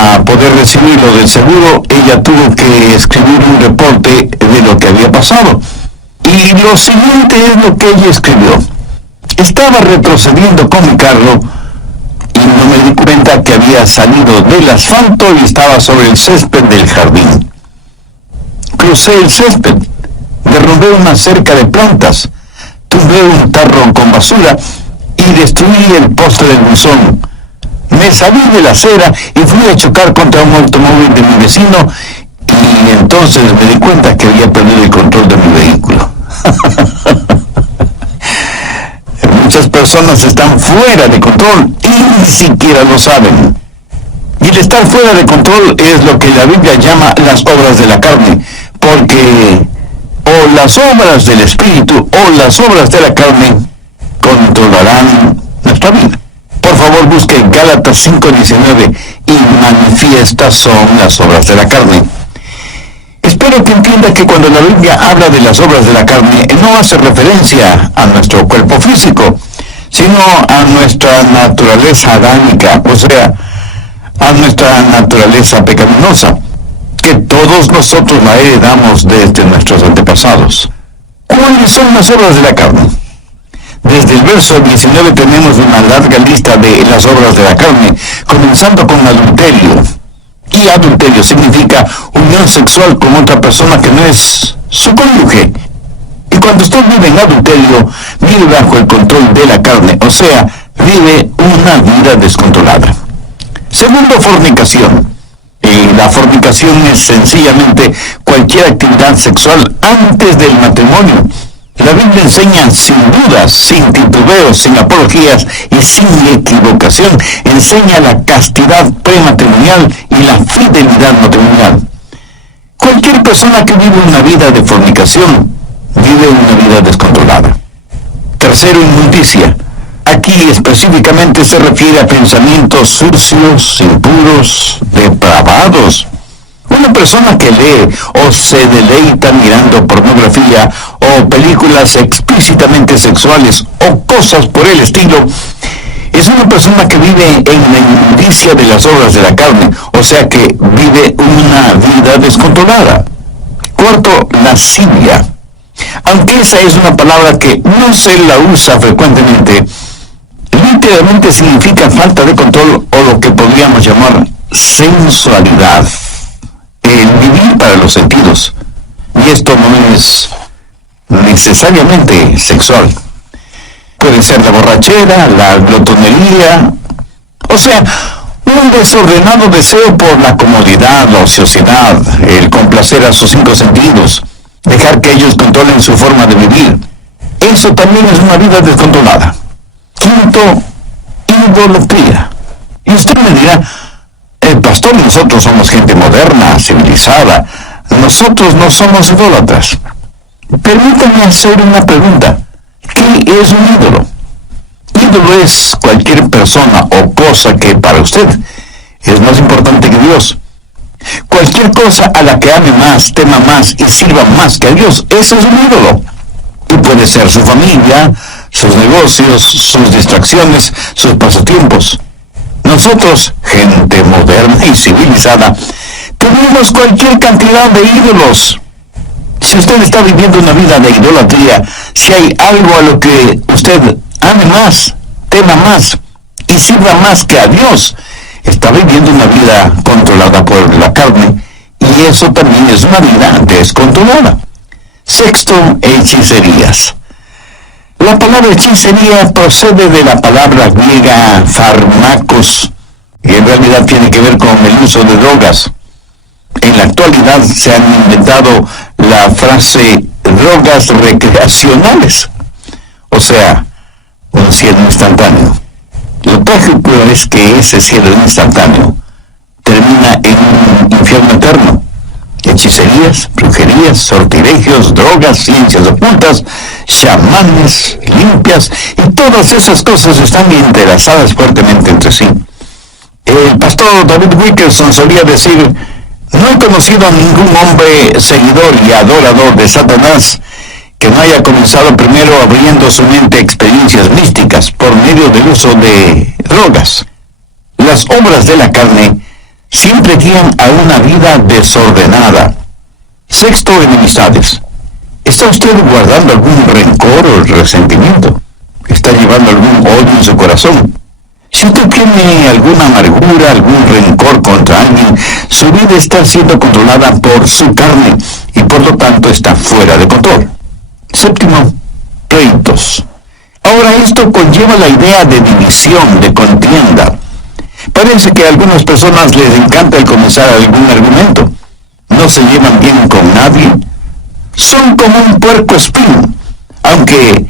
Para poder recibirlo del seguro, ella tuvo que escribir un reporte de lo que había pasado. Y lo siguiente es lo que ella escribió. Estaba retrocediendo con mi carro y no me di cuenta que había salido del asfalto y estaba sobre el césped del jardín. Crucé el césped, derrumbé una cerca de plantas, tumbé un tarro con basura y destruí el poste del buzón. Me salí de la acera y fui a chocar contra un automóvil de mi vecino y entonces me di cuenta que había perdido el control de mi vehículo. Muchas personas están fuera de control y ni siquiera lo saben. Y el estar fuera de control es lo que la Biblia llama las obras de la carne, porque o las obras del Espíritu o las obras de la carne controlarán nuestra vida. Por favor, busque Gálatas 5:19 y manifiestas son las obras de la carne. Espero que entienda que cuando la Biblia habla de las obras de la carne, no hace referencia a nuestro cuerpo físico, sino a nuestra naturaleza adámica, o sea, a nuestra naturaleza pecaminosa, que todos nosotros la heredamos desde nuestros antepasados. ¿Cuáles son las obras de la carne? Desde el verso 19 tenemos una larga lista de las obras de la carne, comenzando con adulterio. Y adulterio significa unión sexual con otra persona que no es su cónyuge. Y cuando usted vive en adulterio, vive bajo el control de la carne, o sea, vive una vida descontrolada. Segundo, fornicación. Y la fornicación es sencillamente cualquier actividad sexual antes del matrimonio. La Biblia enseña sin dudas, sin titubeos, sin apologías y sin equivocación. Enseña la castidad prematrimonial y la fidelidad matrimonial. Cualquier persona que vive una vida de fornicación vive una vida descontrolada. Tercero, inmundicia. Aquí específicamente se refiere a pensamientos sucios, impuros, depravados. Una persona que lee o se deleita mirando pornografía o películas explícitamente sexuales o cosas por el estilo, es una persona que vive en la inmundicia de las obras de la carne, o sea que vive una vida descontrolada. Cuarto, lascivia. Aunque esa es una palabra que no se la usa frecuentemente, literalmente significa falta de control o lo que podríamos llamar sensualidad. El vivir para los sentidos. Y esto no es necesariamente sexual. Puede ser la borrachera, la glotonería, o sea, un desordenado deseo por la comodidad, la ociosidad, el complacer a sus 5 sentidos, dejar que ellos controlen su forma de vivir. Eso también es una vida descontrolada. Quinto, idolatría. Y usted me dirá, pastor, nosotros somos gente moderna, civilizada. Nosotros no somos idólatras. Permítame hacer una pregunta. ¿Qué es un ídolo? Ídolo es cualquier persona o cosa que para usted es más importante que Dios. Cualquier cosa a la que ame más, tema más y sirva más que a Dios, eso es un ídolo. Y puede ser su familia, sus negocios, sus distracciones, sus pasatiempos. Nosotros, gente moderna y civilizada, tenemos cualquier cantidad de ídolos. Si usted está viviendo una vida de idolatría, si hay algo a lo que usted ame más, tema más y sirva más que a Dios, está viviendo una vida controlada por la carne, y eso también es una vida descontrolada. Sexto, hechicerías. La palabra hechicería procede de la palabra griega fármacos, y en realidad tiene que ver con el uso de drogas. En la actualidad se han inventado la frase drogas recreacionales, o sea, un cielo instantáneo. Lo trágico es que ese cielo instantáneo termina en un infierno eterno. Hechicerías, brujerías, sortilegios, drogas, ciencias ocultas, chamanes, limpias, y todas esas cosas están entrelazadas fuertemente entre sí. El pastor David Wilkerson solía decir: no he conocido a ningún hombre seguidor y adorador de Satanás que no haya comenzado primero abriendo su mente a experiencias místicas por medio del uso de drogas. Las obras de la carne siempre guían a una vida desordenada. Sexto, enemistades. ¿Está usted guardando algún rencor o resentimiento? ¿Está llevando algún odio en su corazón? Si usted tiene alguna amargura, algún rencor contra alguien, su vida está siendo controlada por su carne y por lo tanto está fuera de control. Séptimo, pleitos. Ahora esto conlleva la idea de división, de contienda. Parece que a algunas personas les encanta el comenzar algún argumento. No se llevan bien con nadie. Son como un puerco espín. Aunque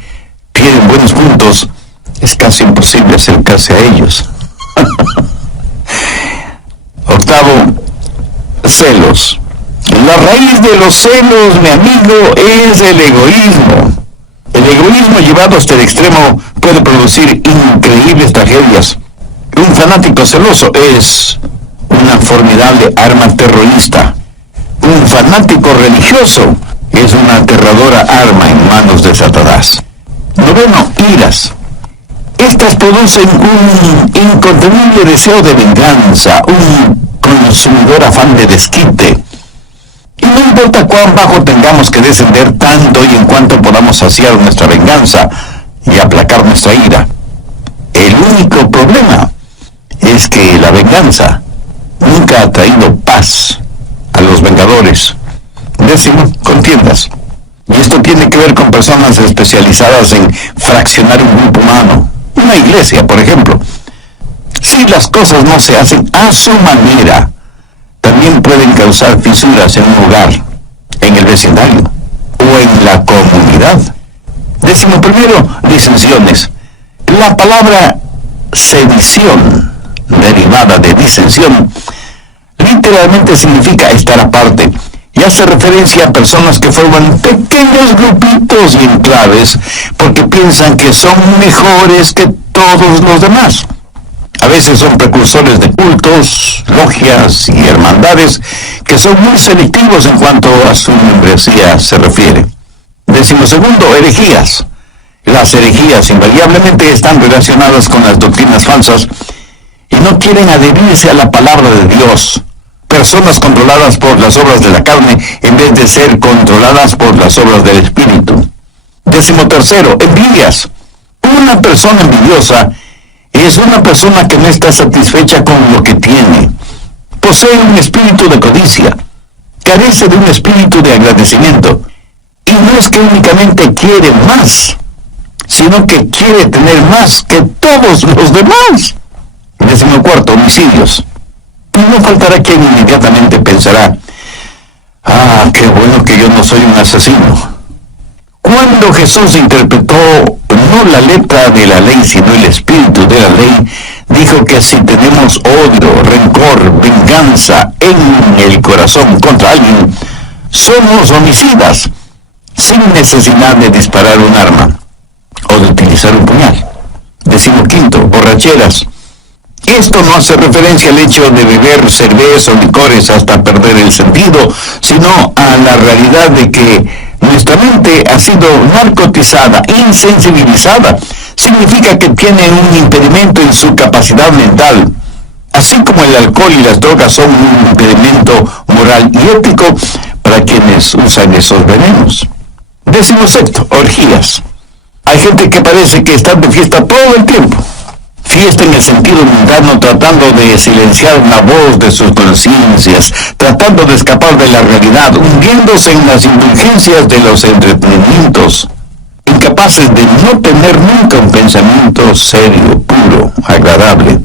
tienen buenos puntos, es casi imposible acercarse a ellos. Octavo, celos. La raíz de los celos, mi amigo, es el egoísmo. El egoísmo llevado hasta el extremo puede producir increíbles tragedias. Un fanático celoso es una formidable arma terrorista. Un fanático religioso es una aterradora arma en manos de Satanás. Noveno, iras. Estas producen un incontenible deseo de venganza, un consumidor afán de desquite. Y no importa cuán bajo tengamos que descender, tanto y en cuanto podamos saciar nuestra venganza y aplacar nuestra ira. El único problema es que la venganza nunca ha traído paz a los vengadores. Décimo, contiendas. Y esto tiene que ver con personas especializadas en fraccionar un grupo humano. Una iglesia, por ejemplo. Si las cosas no se hacen a su manera, también pueden causar fisuras en un hogar, en el vecindario o en la comunidad. Décimo primero, disensiones. La palabra sedición, derivada de disensión, literalmente significa estar aparte y hace referencia a personas que forman pequeños grupitos y enclaves porque piensan que son mejores que todos los demás. A veces son precursores de cultos, logias y hermandades que son muy selectivos en cuanto a su membresía se refiere. Décimo segundo, herejías. Las herejías invariablemente están relacionadas con las doctrinas falsas y no quieren adherirse a la palabra de Dios. Personas controladas por las obras de la carne en vez de ser controladas por las obras del Espíritu. Décimo tercero, envidias. Una persona envidiosa es una persona que no está satisfecha con lo que tiene. Posee un espíritu de codicia. Carece de un espíritu de agradecimiento. Y no es que únicamente quiere más, sino que quiere tener más que todos los demás. Décimo cuarto, homicidios. Y no faltará quien inmediatamente pensará, qué bueno que yo no soy un asesino. Cuando Jesús interpretó no la letra de la ley, sino el espíritu de la ley, dijo que si tenemos odio, rencor, venganza en el corazón contra alguien, somos homicidas, sin necesidad de disparar un arma o de utilizar un puñal. Décimo quinto, borracheras. Esto no hace referencia al hecho de beber cerveza o licores hasta perder el sentido, sino a la realidad de que nuestra mente ha sido narcotizada, insensibilizada. Significa que tiene un impedimento en su capacidad mental. Así como el alcohol y las drogas son un impedimento moral y ético para quienes usan esos venenos. Décimo sexto, orgías. Hay gente que parece que está de fiesta todo el tiempo. Fiesta en el sentido mundano, tratando de silenciar la voz de sus conciencias, tratando de escapar de la realidad, hundiéndose en las indulgencias de los entretenimientos, incapaces de no tener nunca un pensamiento serio, puro, agradable.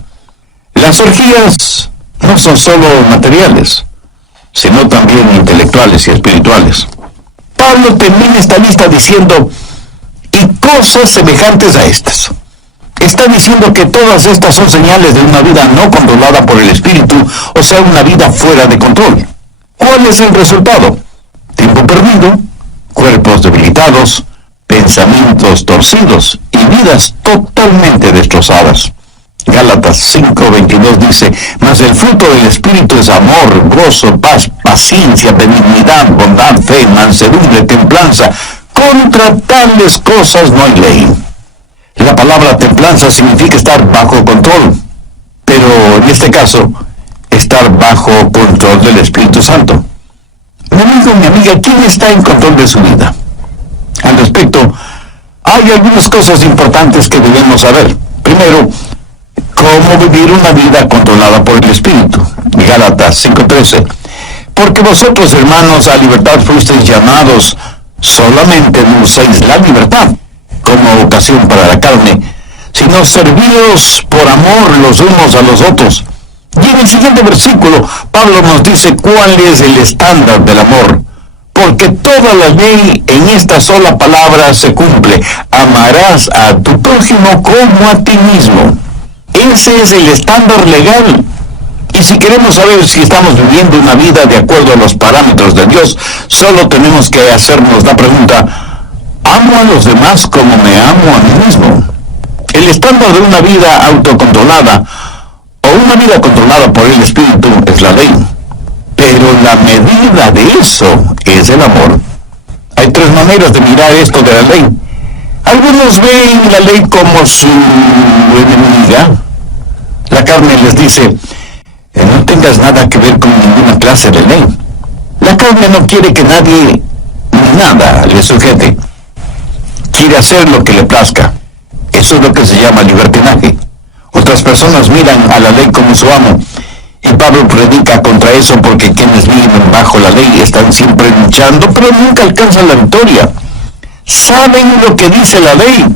Las orgías no son solo materiales, sino también intelectuales y espirituales. Pablo termina esta lista diciendo, y cosas semejantes a estas. Está diciendo que todas estas son señales de una vida no controlada por el Espíritu, o sea, una vida fuera de control. ¿Cuál es el resultado? Tiempo perdido, cuerpos debilitados, pensamientos torcidos y vidas totalmente destrozadas. Gálatas 5:22 dice, mas el fruto del Espíritu es amor, gozo, paz, paciencia, benignidad, bondad, fe, mansedumbre, templanza. Contra tales cosas no hay ley. La palabra templanza significa estar bajo control, pero en este caso, estar bajo control del Espíritu Santo. Mi amigo, mi amiga, ¿quién está en control de su vida? Al respecto, hay algunas cosas importantes que debemos saber. Primero, cómo vivir una vida controlada por el Espíritu. Gálatas 5:13. Porque vosotros, hermanos, a libertad fuisteis llamados, solamente no uséis la libertad como ocasión para la carne, sino servíos por amor los unos a los otros. Y en el siguiente versículo, Pablo nos dice cuál es el estándar del amor. Porque toda la ley en esta sola palabra se cumple: amarás a tu prójimo como a ti mismo. Ese es el estándar legal. Y si queremos saber si estamos viviendo una vida de acuerdo a los parámetros de Dios, solo tenemos que hacernos la pregunta: ¿amo a los demás como me amo a mí mismo? El estándar de una vida autocontrolada o una vida controlada por el Espíritu es la ley. Pero la medida de eso es el amor. Hay tres maneras de mirar esto de la ley. Algunos ven la ley como su enemiga. La carne les dice: no tengas nada que ver con ninguna clase de ley. La carne no quiere que nadie ni nada le sujete. Quiere hacer lo que le plazca. Eso es lo que se llama libertinaje. Otras personas miran a la ley como su amo. Y Pablo predica contra eso, porque quienes viven bajo la ley están siempre luchando, pero nunca alcanzan la victoria. Saben lo que dice la ley.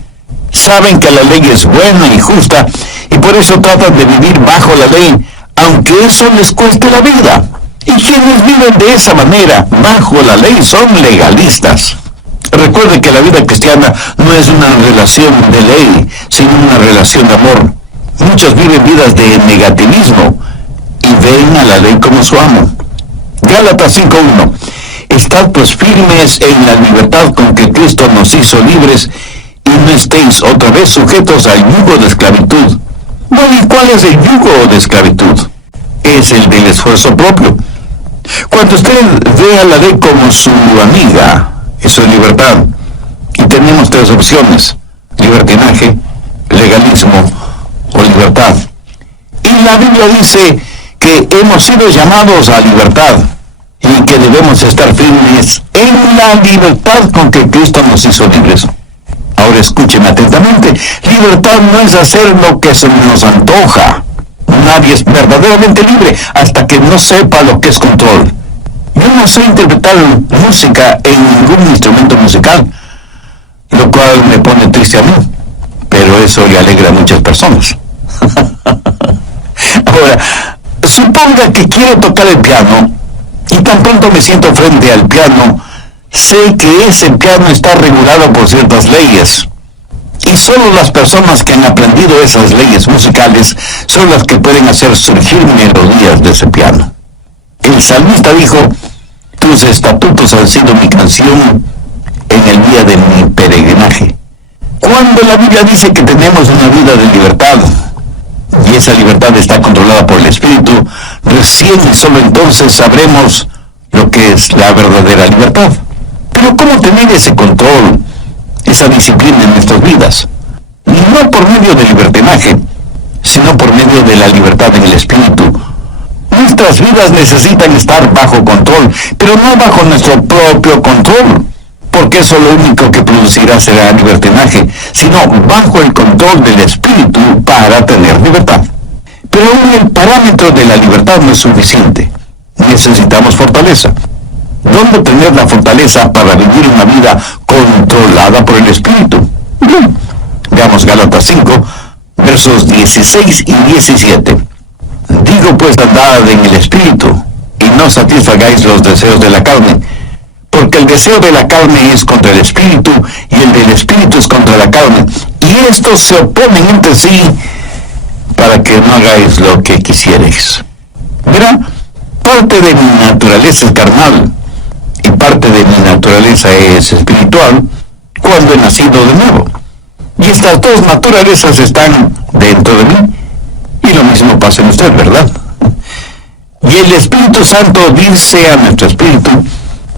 Saben que la ley es buena y justa, y por eso tratan de vivir bajo la ley, aunque eso les cueste la vida. Y quienes viven de esa manera, bajo la ley, son legalistas. Recuerde que la vida cristiana no es una relación de ley, sino una relación de amor. Muchos viven vidas de negativismo y ven a la ley como su amo. Gálatas 5:1. Estad pues firmes en la libertad con que Cristo nos hizo libres, y no estéis otra vez sujetos al yugo de esclavitud. Bueno, ¿y cuál es el yugo de esclavitud? Es el del esfuerzo propio. Cuando usted ve a la ley como su amiga, eso es libertad. Y tenemos tres opciones: libertinaje, legalismo o libertad. Y la Biblia dice que hemos sido llamados a libertad y que debemos estar firmes en la libertad con que Cristo nos hizo libres. Ahora escúcheme atentamente: libertad no es hacer lo que se nos antoja. Nadie es verdaderamente libre hasta que no sepa lo que es control. Yo no sé interpretar música en ningún instrumento musical, lo cual me pone triste a mí, pero eso le alegra a muchas personas. Ahora, suponga que quiero tocar el piano y tan pronto me siento frente al piano, sé que ese piano está regulado por ciertas leyes. Y solo las personas que han aprendido esas leyes musicales son las que pueden hacer surgir melodías de ese piano. El salmista dijo: tus estatutos han sido mi canción en el día de mi peregrinaje. Cuando la Biblia dice que tenemos una vida de libertad, y esa libertad está controlada por el Espíritu, recién y solo entonces sabremos lo que es la verdadera libertad. Pero ¿cómo tener ese control, esa disciplina en nuestras vidas? No por medio del libertinaje, sino por medio de la libertad en el Espíritu. Nuestras vidas necesitan estar bajo control, pero no bajo nuestro propio control, porque eso lo único que producirá será libertinaje, sino bajo el control del Espíritu para tener libertad. Pero aún el parámetro de la libertad no es suficiente. Necesitamos fortaleza. ¿Dónde tener la fortaleza para vivir una vida controlada por el Espíritu? Bien, veamos Gálatas 5, versos 16 y 17. Digo pues, andad en el Espíritu, y no satisfagáis los deseos de la carne, porque el deseo de la carne es contra el Espíritu, y el del Espíritu es contra la carne, y estos se oponen entre sí, para que no hagáis lo que quisierais. Verán, parte de mi naturaleza es carnal, y parte de mi naturaleza es espiritual, cuando he nacido de nuevo. Y estas dos naturalezas están dentro de mí, y lo mismo pasa en usted, ¿verdad? Y el Espíritu Santo dice a nuestro espíritu: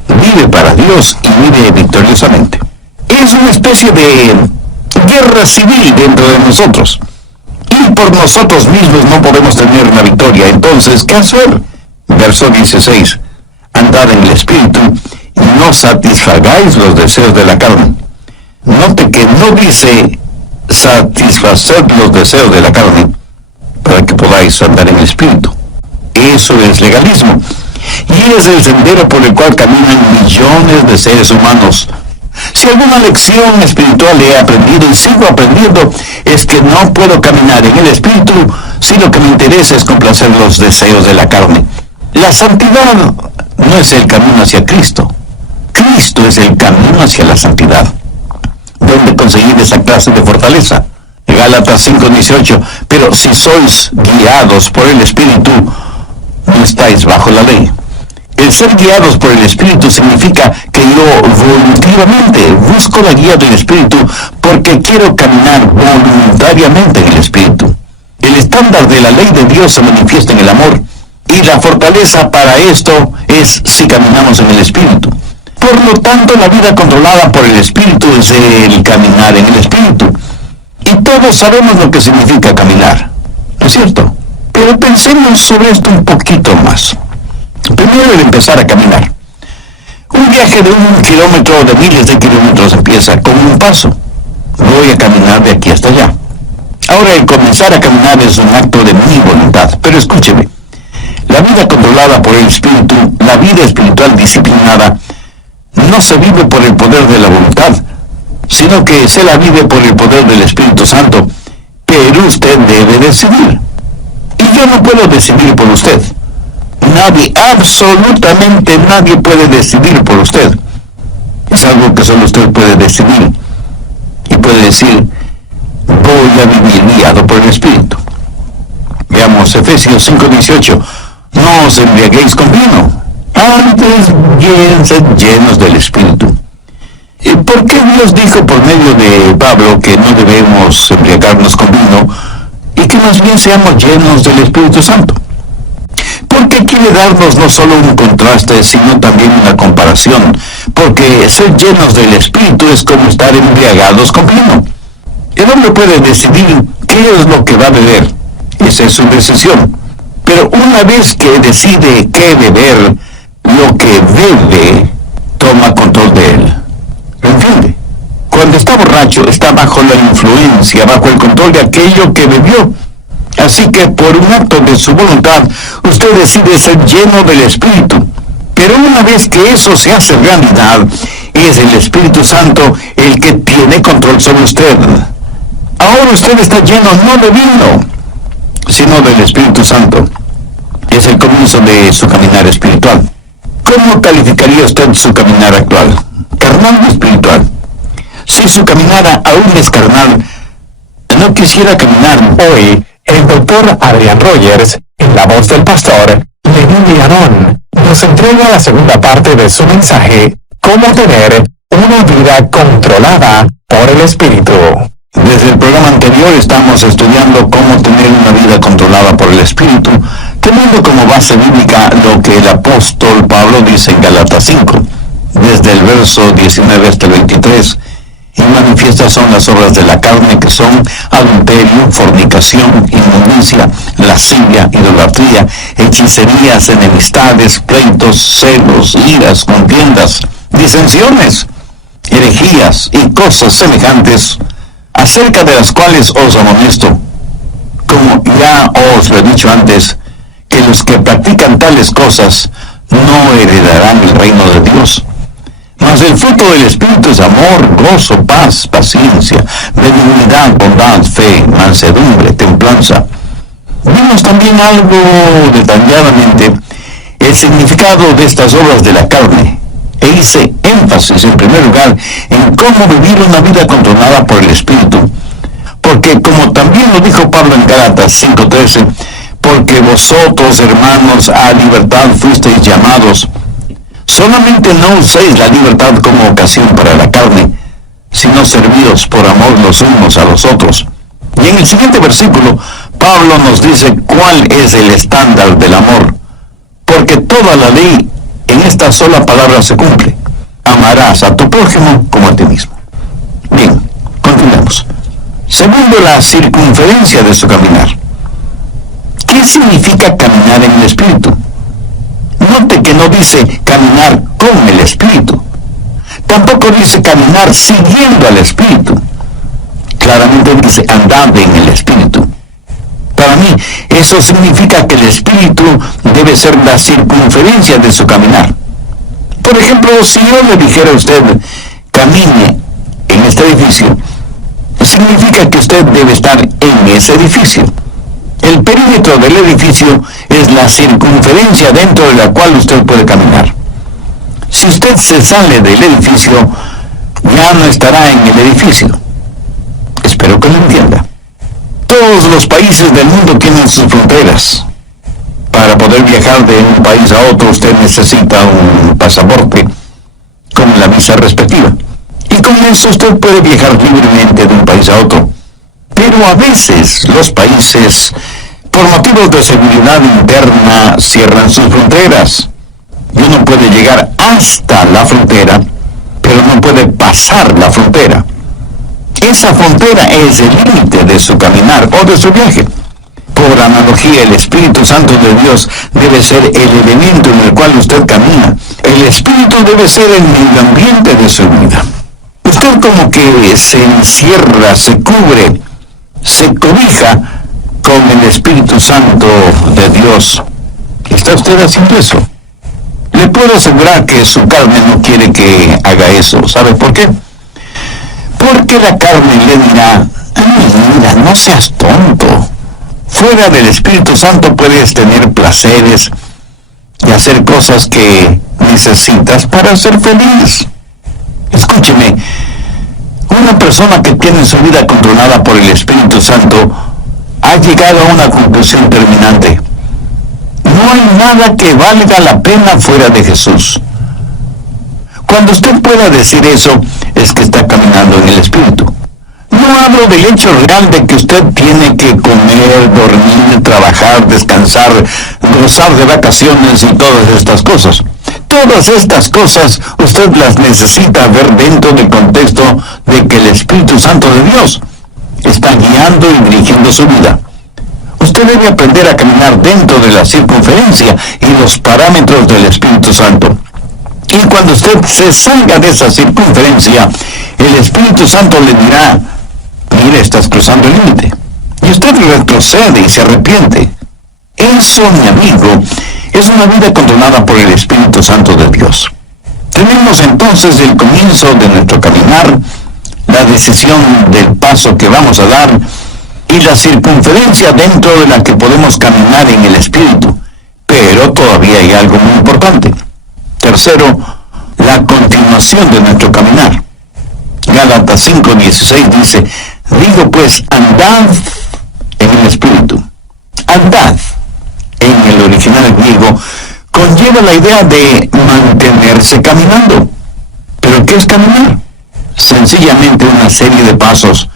vive para Dios y vive victoriosamente. Es una especie de guerra civil dentro de nosotros. y por nosotros mismos no podemos tener una victoria. Entonces, ¿qué hacer? Verso 16. Andad en el Espíritu y no satisfagáis los deseos de la carne. Note que no dice satisfacer los deseos de la carne para que podáis andar en el Espíritu. Eso es legalismo. Y es el sendero por el cual caminan millones de seres humanos. Si alguna lección espiritual he aprendido y sigo aprendiendo, es que no puedo caminar en el Espíritu si lo que me interesa es complacer los deseos de la carne. La santidad no es el camino hacia Cristo. Cristo es el camino hacia la santidad. ¿Dónde conseguir esa clase de fortaleza? Gálatas 5:18. Pero si sois guiados por el Espíritu, no estáis bajo la ley. El ser guiados por el Espíritu significa que yo voluntariamente busco la guía del Espíritu porque quiero caminar voluntariamente en el Espíritu. El estándar de la ley de Dios se manifiesta en el amor, y la fortaleza para esto es si caminamos en el Espíritu. Por lo tanto, la vida controlada por el Espíritu es el caminar en el Espíritu. Y todos sabemos lo que significa caminar, ¿no es cierto? Pero pensemos sobre esto un poquito más. Primero, el empezar a caminar. Un viaje de 1 kilómetro o de miles de kilómetros empieza con un paso. Voy a caminar de aquí hasta allá. Ahora, el comenzar a caminar es un acto de mi voluntad. Pero escúcheme, la vida controlada por el Espíritu, la vida espiritual disciplinada, no se vive por el poder de la voluntad, sino que se la vive por el poder del Espíritu Santo. Pero usted debe decidir. Y yo no puedo decidir por usted. Nadie, absolutamente nadie puede decidir por usted. Es algo que solo usted puede decidir. Y puede decir, voy a vivir guiado por el Espíritu. Veamos Efesios 5:18. No os embriaguéis con vino, antes bien sed llenos del Espíritu. ¿Por qué Dios dijo por medio de Pablo que no debemos embriagarnos con vino y que más bien seamos llenos del Espíritu Santo? Porque quiere darnos no solo un contraste, sino también una comparación, porque ser llenos del Espíritu es como estar embriagados con vino. El hombre puede decidir qué es lo que va a beber, esa es su decisión, pero una vez que decide qué beber, lo que bebe toma control de él. ¿Lo entiende? Cuando está borracho, está bajo la influencia, bajo el control de aquello que bebió. Así que por un acto de su voluntad, usted decide ser lleno del Espíritu. Pero una vez que eso se hace realidad, es el Espíritu Santo el que tiene control sobre usted. Ahora usted está lleno no de vino, sino del Espíritu Santo. Es el comienzo de su caminar espiritual. ¿Cómo calificaría usted su caminar actual? ¿Carnal o espiritual? Si su caminar aún es carnal, no quisiera caminar hoy. El doctor Adrian Rogers, en la voz del pastor Lenín Villarón, nos entrega la segunda parte de su mensaje, Cómo tener una vida controlada por el Espíritu. Desde el programa anterior estamos estudiando cómo tener una vida controlada por el Espíritu, teniendo como base bíblica lo que el apóstol Pablo dice en Gálatas 5, desde el verso 19 hasta el 23. Y manifiestas son las obras de la carne, que son adulterio, fornicación, inmundicia, lascivia, idolatría, hechicerías, enemistades, pleitos, celos, iras, contiendas, disensiones, herejías y cosas semejantes, acerca de las cuales os amonesto, como ya os lo he dicho antes, que los que practican tales cosas no heredarán el reino de Dios. Mas el fruto del Espíritu es amor, gozo, paz, paciencia, benignidad, bondad, fe, mansedumbre, templanza. Vimos también algo detalladamente el significado de estas obras de la carne, e hice énfasis en primer lugar en cómo vivir una vida controlada por el Espíritu, porque como también lo dijo Pablo en Gálatas 5:13, porque vosotros, hermanos, a libertad fuisteis llamados. Solamente no uséis la libertad como ocasión para la carne, sino servíos por amor los unos a los otros. Y en el siguiente versículo, Pablo nos dice cuál es el estándar del amor, porque toda la ley en esta sola palabra se cumple: amarás a tu prójimo como a ti mismo. Bien, continuemos. Segundo, la circunferencia de su caminar. ¿Qué significa caminar en el Espíritu? Note que no dice caminar con el Espíritu. Tampoco dice caminar siguiendo al Espíritu. Claramente dice andar en el Espíritu. Para mí, eso significa que el Espíritu debe ser la circunferencia de su caminar. Por ejemplo, si yo le dijera a usted, camine en este edificio, significa que usted debe estar en ese edificio. El perímetro del edificio es la circunferencia dentro de la cual usted puede caminar. Si usted se sale del edificio, ya no estará en el edificio. Espero que lo entienda. Todos los países del mundo tienen sus fronteras. Para poder viajar de un país a otro, usted necesita un pasaporte con la visa respectiva. Y con eso usted puede viajar libremente de un país a otro. Pero a veces los países, por motivos de seguridad interna, cierran sus fronteras. Y uno puede llegar hasta la frontera, pero no puede pasar la frontera. Esa frontera es el límite de su caminar o de su viaje. Por analogía, el Espíritu Santo de Dios debe ser el elemento en el cual usted camina. El Espíritu debe ser el medio ambiente de su vida. Usted como que se encierra, se cubre, se cobija con el Espíritu Santo de Dios. ¿Está usted haciendo eso? Le puedo asegurar que su carne no quiere que haga eso. ¿Sabe por qué? Porque la carne le dirá, mira, no seas tonto. Fuera del Espíritu Santo puedes tener placeres y hacer cosas que necesitas para ser feliz. Escúcheme, una persona que tiene su vida controlada por el Espíritu Santo ha llegado a una conclusión terminante. No hay nada que valga la pena fuera de Jesús. Cuando usted pueda decir eso, es que está caminando en el Espíritu. No hablo del hecho real de que usted tiene que comer, dormir, trabajar, descansar, gozar de vacaciones y todas estas cosas. Todas estas cosas usted las necesita ver dentro del contexto de que el Espíritu Santo de Dios está guiando y dirigiendo su vida. Usted debe aprender a caminar dentro de la circunferencia y los parámetros del Espíritu Santo. Y cuando usted se salga de esa circunferencia, el Espíritu Santo le dirá, mire, estás cruzando el límite. Y usted retrocede y se arrepiente. Eso, mi amigo, es una vida controlada por el Espíritu Santo de Dios. Tenemos entonces el comienzo de nuestro caminar, la decisión del paso que vamos a dar y la circunferencia dentro de la que podemos caminar en el Espíritu. Pero todavía hay algo muy importante. Tercero, la continuación de nuestro caminar. Gálatas 5:16 dice, digo pues, andad en el Espíritu. Andad, en el original griego, conlleva la idea de mantenerse caminando. ¿Pero qué es caminar? Sencillamente una serie de pasos.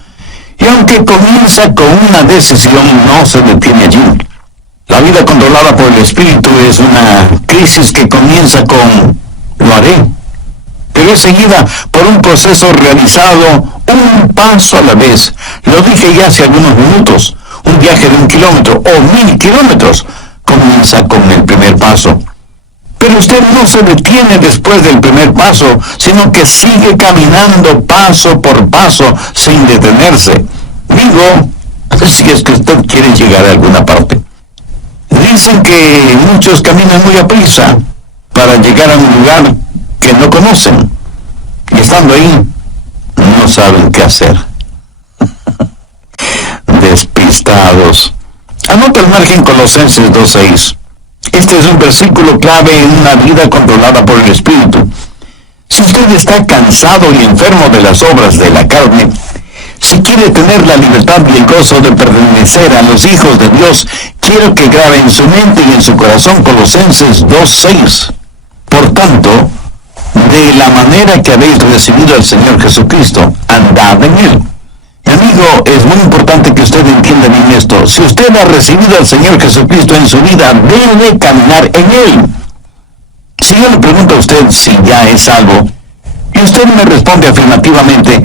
Y aunque comienza con una decisión, no se detiene allí. La vida controlada por el Espíritu es una crisis que comienza con lo haré, pero es seguida por un proceso realizado un paso a la vez. Lo dije ya hace algunos minutos. Un viaje de 1 kilómetro o 1000 kilómetros comienza con el primer paso. Pero usted no se detiene después del primer paso, sino que sigue caminando paso por paso sin detenerse. Digo, si es que usted quiere llegar a alguna parte. Dicen que muchos caminan muy a prisa para llegar a un lugar que no conocen. Y estando ahí, no saben qué hacer. Despistados. Anota al margen Colosenses 2:6. Este es un versículo clave en una vida controlada por el Espíritu. Si usted está cansado y enfermo de las obras de la carne, si quiere tener la libertad y el gozo de pertenecer a los hijos de Dios, quiero que grabe en su mente y en su corazón Colosenses 2:6. Por tanto, de la manera que habéis recibido al Señor Jesucristo, andad en Él. Mi amigo, es muy importante que usted entienda bien esto. Si usted ha recibido al Señor Jesucristo en su vida, debe caminar en Él. Si yo le pregunto a usted si ya es salvo, y usted me responde afirmativamente,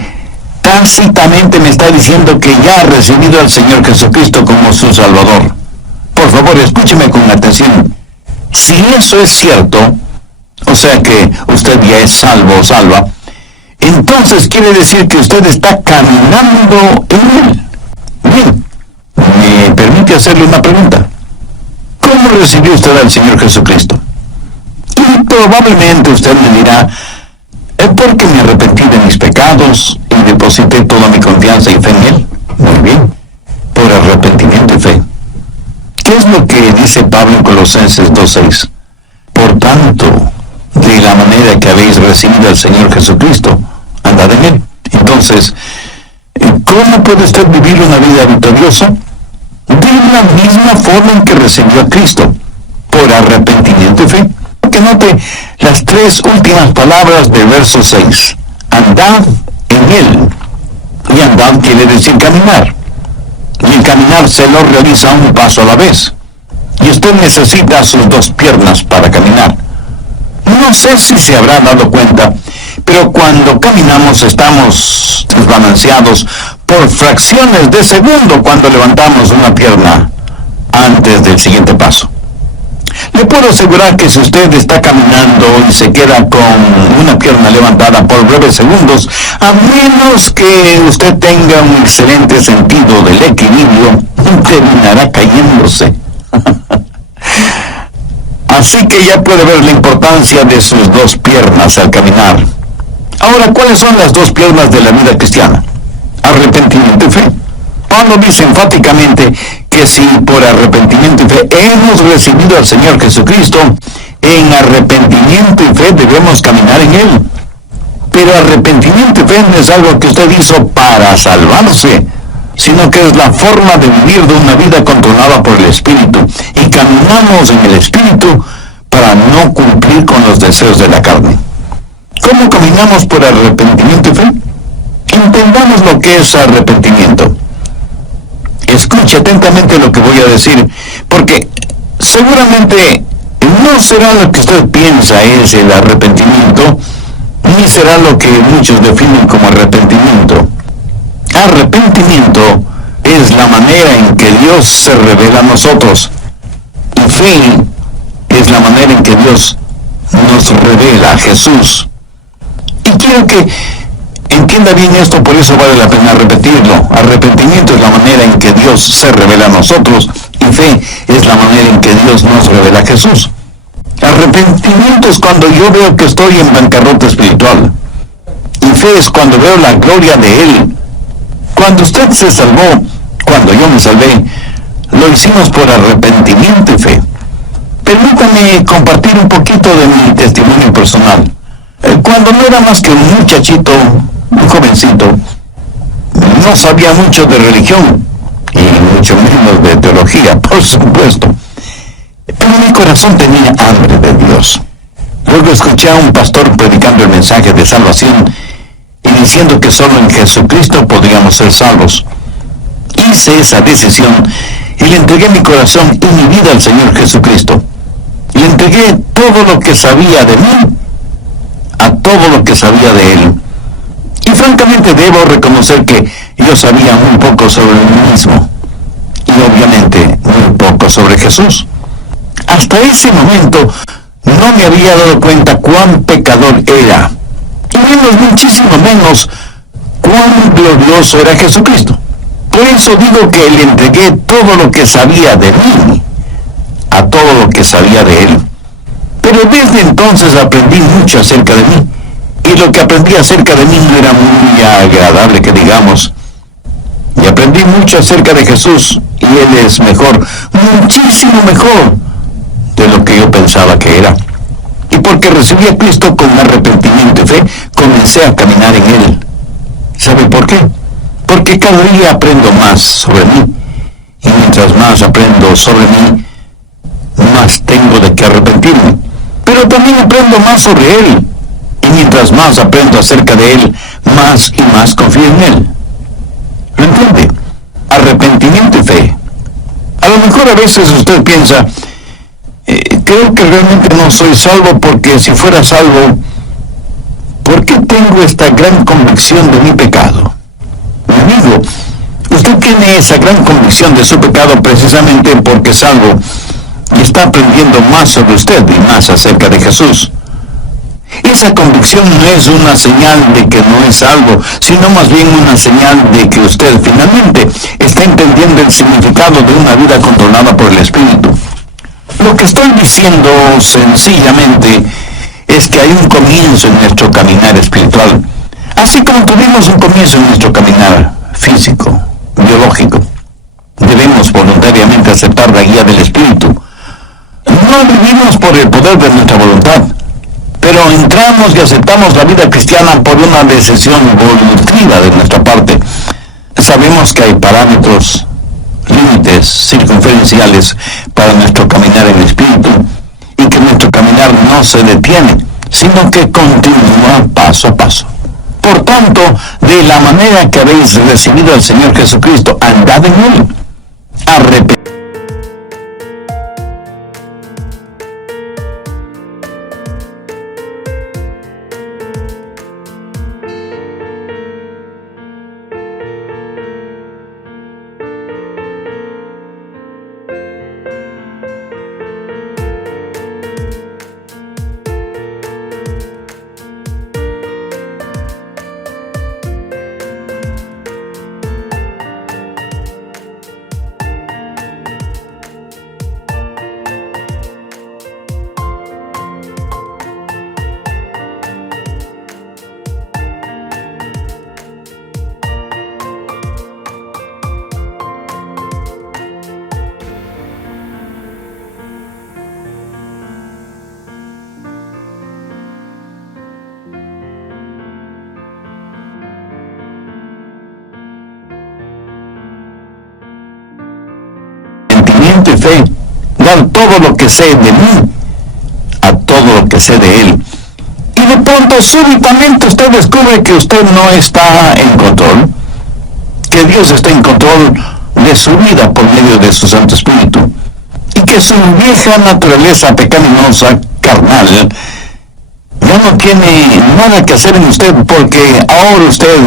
tácitamente me está diciendo que ya ha recibido al Señor Jesucristo como su Salvador. Por favor, escúcheme con atención. Si eso es cierto, o sea que usted ya es salvo o salva, entonces quiere decir que usted está caminando en Él. Bien, me permite hacerle una pregunta. ¿Cómo recibió usted al Señor Jesucristo? Y probablemente usted me dirá, porque me arrepentí de mis pecados y deposité toda mi confianza y fe en Él. Muy bien, por arrepentimiento y fe. ¿Qué es lo que dice Pablo en Colosenses 2:6? Por tanto, de la manera que habéis recibido al Señor Jesucristo, andad en Él. Entonces, ¿cómo puede usted vivir una vida victoriosa? De la misma forma en que recibió a Cristo, por arrepentimiento y fe. Que note las tres últimas palabras del verso 6. Andad en Él. Y andad quiere decir caminar. Y el caminar se lo realiza un paso a la vez. Y usted necesita sus dos piernas para caminar. No sé si se habrá dado cuenta, pero cuando caminamos estamos desbalanceados por fracciones de segundo cuando levantamos una pierna antes del siguiente paso. Le puedo asegurar que si usted está caminando y se queda con una pierna levantada por breves segundos, a menos que usted tenga un excelente sentido del equilibrio, terminará cayéndose. Así que ya puede ver la importancia de sus dos piernas al caminar. Ahora, ¿cuáles son las dos piernas de la vida cristiana? Arrepentimiento y fe. Pablo dice enfáticamente que si por arrepentimiento y fe hemos recibido al Señor Jesucristo, en arrepentimiento y fe debemos caminar en Él. Pero arrepentimiento y fe no es algo que usted hizo para salvarse, sino que es la forma de vivir de una vida controlada por el Espíritu. Y caminamos en el Espíritu para no cumplir con los deseos de la carne. ¿Cómo caminamos por arrepentimiento y fe? Entendamos lo que es arrepentimiento. Escuche atentamente lo que voy a decir, porque seguramente no será lo que usted piensa es el arrepentimiento, ni será lo que muchos definen como arrepentimiento. Arrepentimiento es la manera en que Dios se revela a nosotros, y fe es la manera en que Dios nos revela a Jesús. Y quiero que entienda bien esto, por eso vale la pena repetirlo. Arrepentimiento es la manera en que Dios se revela a nosotros, y fe es la manera en que Dios nos revela a Jesús. Arrepentimiento es cuando yo veo que estoy en bancarrota espiritual, y fe es cuando veo la gloria de Él. Cuando usted se salvó, cuando yo me salvé, lo hicimos por arrepentimiento y fe. Permítame compartir un poquito de mi testimonio personal. Cuando no era más que un muchachito, un jovencito, no sabía mucho de religión, y mucho menos de teología, por supuesto. Pero mi corazón tenía hambre de Dios. Luego escuché a un pastor predicando el mensaje de salvación y diciendo que solo en Jesucristo podríamos ser salvos. Hice esa decisión y le entregué mi corazón y mi vida al Señor Jesucristo. Le entregué todo lo que sabía de mí a todo lo que sabía de Él. Y francamente debo reconocer que yo sabía muy poco sobre mí mismo, y obviamente muy poco sobre Jesús. Hasta ese momento no me había dado cuenta cuán pecador era, y muchísimo menos cuán glorioso era Jesucristo. Por eso digo que le entregué todo lo que sabía de mí a todo lo que sabía de Él. Pero desde entonces aprendí mucho acerca de mí, y lo que aprendí acerca de mí no era muy agradable que digamos. Y aprendí mucho acerca de Jesús, y Él es mejor, muchísimo mejor de lo que yo pensaba que era. Y porque recibí a Cristo con arrepentimiento y fe, comencé a caminar en Él. ¿Sabe por qué? Porque cada día aprendo más sobre mí, y mientras más aprendo sobre mí, más tengo de qué arrepentirme. Pero también aprendo más sobre Él, y mientras más aprendo acerca de Él, más y más confío en Él. ¿Lo entiende? Arrepentimiento y fe. A lo mejor a veces usted piensa, creo que realmente no soy salvo, porque si fuera salvo, ¿por qué tengo esta gran convicción de mi pecado? amigo, usted tiene esa gran convicción de su pecado precisamente porque es salvo y está aprendiendo más sobre usted y más acerca de Jesús. Esa convicción no es una señal de que no es salvo, sino más bien una señal de que usted finalmente está entendiendo el significado de una vida controlada por el Espíritu. Lo que estoy diciendo sencillamente es que hay un comienzo en nuestro caminar espiritual, así como tuvimos un comienzo en nuestro caminar físico, biológico. Debemos voluntariamente aceptar la guía del Espíritu. No vivimos por el poder de nuestra voluntad, pero entramos y aceptamos la vida cristiana por una decisión voluntariamente de nuestra parte. Sabemos que hay parámetros, límites circunferenciales para nuestro caminar en el Espíritu, y que nuestro caminar no se detiene, sino que continúa paso a paso. Por tanto, de la manera que habéis recibido al Señor Jesucristo, andad en Él, arrepentidos. Y fe, dar todo lo que sé de mí a todo lo que sé de Él. Y de pronto, súbitamente, usted descubre que usted no está en control, que Dios está en control de su vida por medio de su Santo Espíritu, y que su vieja naturaleza pecaminosa, carnal, ya no tiene nada que hacer en usted, porque ahora usted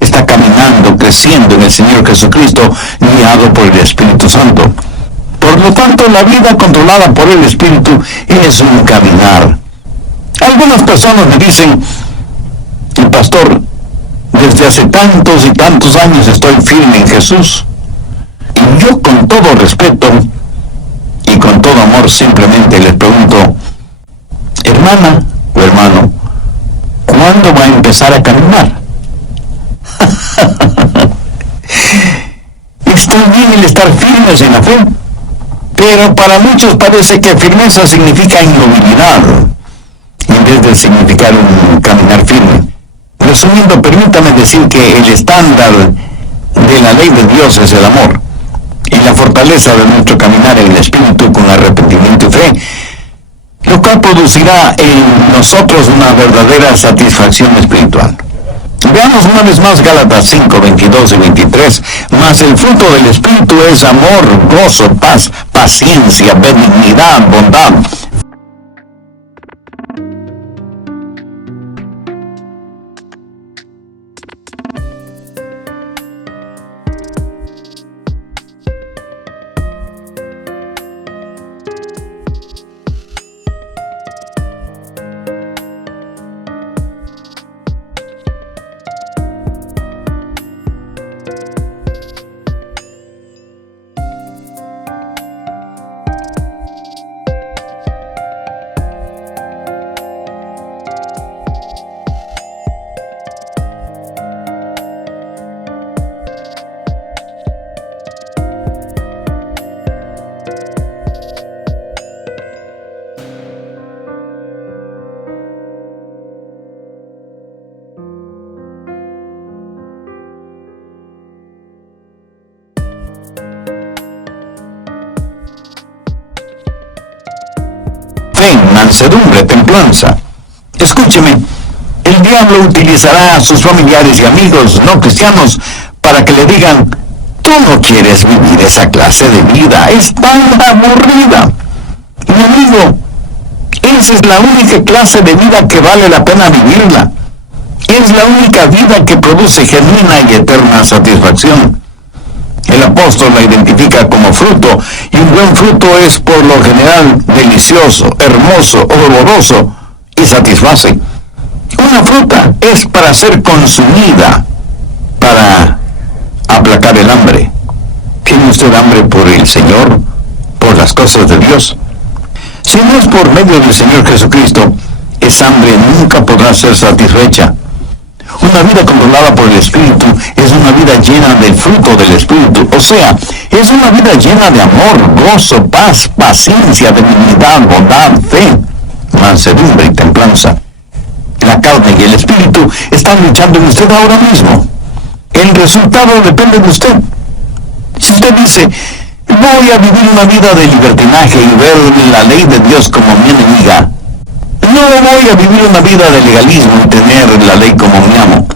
está caminando, creciendo en el Señor Jesucristo, guiado por el Espíritu Santo. Por lo tanto, la vida controlada por el Espíritu es un caminar. Algunas personas me dicen, el pastor, desde hace tantos y tantos años estoy firme en Jesús. Y yo, con todo respeto y con todo amor, simplemente les pregunto, hermana o hermano, ¿cuándo va a empezar a caminar? Está bien el estar firmes en la fe, pero para muchos parece que firmeza significa inmovilidad, en vez de significar un caminar firme. Resumiendo, permítame decir que el estándar de la ley de Dios es el amor, y la fortaleza de nuestro caminar en el Espíritu con arrepentimiento y fe, lo cual producirá en nosotros una verdadera satisfacción espiritual. Veamos una vez más Gálatas 5, 22 y 23. Mas el fruto del Espíritu es amor, gozo, paz, paciencia, benignidad, bondad. Mansedumbre, templanza. Escúcheme, el diablo utilizará a sus familiares y amigos no cristianos para que le digan, tú no quieres vivir esa clase de vida, es tan aburrida. Mi amigo, esa es la única clase de vida que vale la pena vivirla. Es la única vida que produce genuina y eterna satisfacción. El apóstol la identifica como fruto, y un buen fruto es por lo general delicioso, hermoso, oloroso y satisface. Una fruta es para ser consumida, para aplacar el hambre. ¿Tiene usted hambre por el Señor, por las cosas de Dios? Si no es por medio del Señor Jesucristo, esa hambre nunca podrá ser satisfecha. Una vida controlada por el Espíritu es una vida llena del fruto del Espíritu, o sea, es una vida llena de amor, gozo, paz, paciencia, benignidad, bondad, fe, mansedumbre y templanza. La carne y el Espíritu están luchando en usted ahora mismo. El resultado depende de usted. Si usted dice, voy a vivir una vida de libertinaje y ver la ley de Dios como mi enemiga, no voy a vivir una vida de legalismo y tener la ley como mi amo.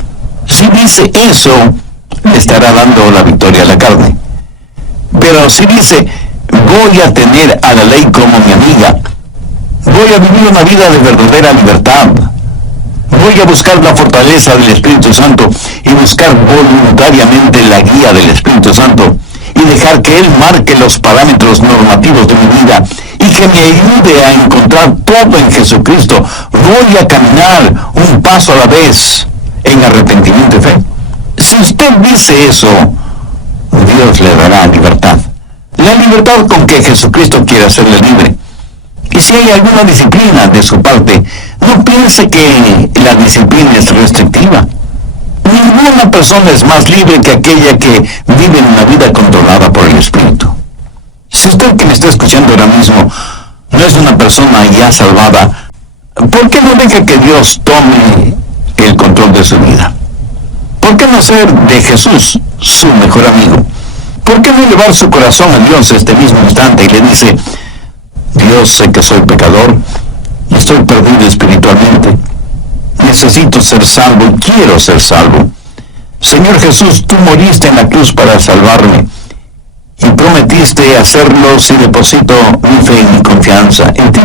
Si dice eso, le estará dando la victoria a la carne. Pero si dice, voy a tener a la ley como mi amiga, voy a vivir una vida de verdadera libertad, voy a buscar la fortaleza del Espíritu Santo y buscar voluntariamente la guía del Espíritu Santo y dejar que Él marque los parámetros normativos de mi vida y que me ayude a encontrar todo en Jesucristo, voy a caminar un paso a la vez en arrepentimiento y fe. Si usted dice eso, Dios le dará libertad. La libertad con que Jesucristo quiere hacerle libre. Y si hay alguna disciplina de su parte, no piense que la disciplina es restrictiva. Ninguna persona es más libre que aquella que vive en una vida controlada por el Espíritu. Si usted que me está escuchando ahora mismo no es una persona ya salvada, ¿por qué no deja que Dios tome el control de su vida? ¿Por qué no ser de Jesús su mejor amigo? ¿Por qué no llevar su corazón a Dios este mismo instante y le dice, Dios, sé que soy pecador y estoy perdido espiritualmente? Necesito ser salvo y quiero ser salvo. Señor Jesús, tú moriste en la cruz para salvarme y prometiste hacerlo si deposito mi fe y mi confianza en ti.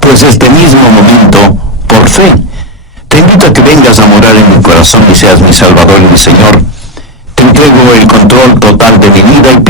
Pues este mismo momento, por fe, te invito a que vengas a morar en mi corazón y seas mi Salvador y mi Señor. Te entrego el control total de mi vida y